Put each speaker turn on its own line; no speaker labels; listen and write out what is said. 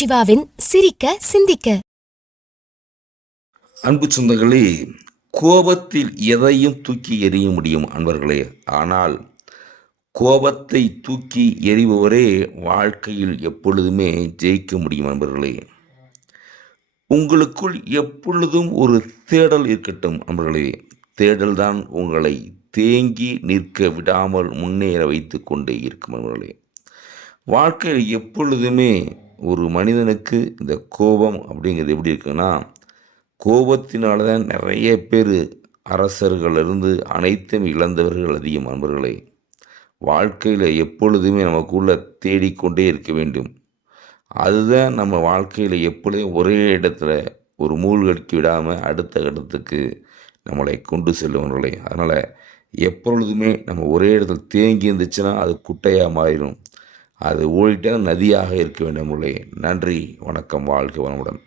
சிவாவின் சிரிக்க சிந்திக்க.
அன்பு சொந்தங்களே கோபத்தில் எதையும் தூக்கி எறிய முடியும் அன்பர்களே. ஆனால் கோபத்தை தூக்கி எறிபவரே வாழ்க்கையில் எப்பொழுதுமே ஜெயிக்க முடியும் அன்பர்களே. உங்களுக்குள் எப்பொழுதும் ஒரு தேடல் இருக்கட்டும் அன்பர்களே. தேடல்தான் உங்களை தேங்கி நிற்க விடாமல் முன்னேற வைத்து கொண்டே இருக்கும் அன்பர்களே. வாழ்க்கையில் எப்பொழுதுமே ஒரு மனிதனுக்கு இந்த கோபம் அப்படிங்கிறது எப்படி இருக்குன்னா கோபத்தினால தான் நிறைய பேர் அரசர்கள் இருந்து அனைத்தும் இழந்தவர்கள் அதிகம் அன்பர்களே. வாழ்க்கையில் எப்பொழுதுமே நமக்குள்ள தேடிக்கொண்டே இருக்க வேண்டும். அதுதான் நம்ம வாழ்க்கையில் எப்பொழுதும் ஒரே இடத்துல ஒரு மூழ்கடிக்கு விடாமல் அடுத்த கட்டத்துக்கு நம்மளை கொண்டு செல்லுவர்களே. அதனால் எப்பொழுதுமே நம்ம ஒரே இடத்துல தேங்கி இருந்துச்சுன்னா அது குட்டையாக மாறிடும். அது ஓடிட்டே நதியாக இருக்க வேண்டும் நன்றி வணக்கம் வாழ்க வளமுடன்.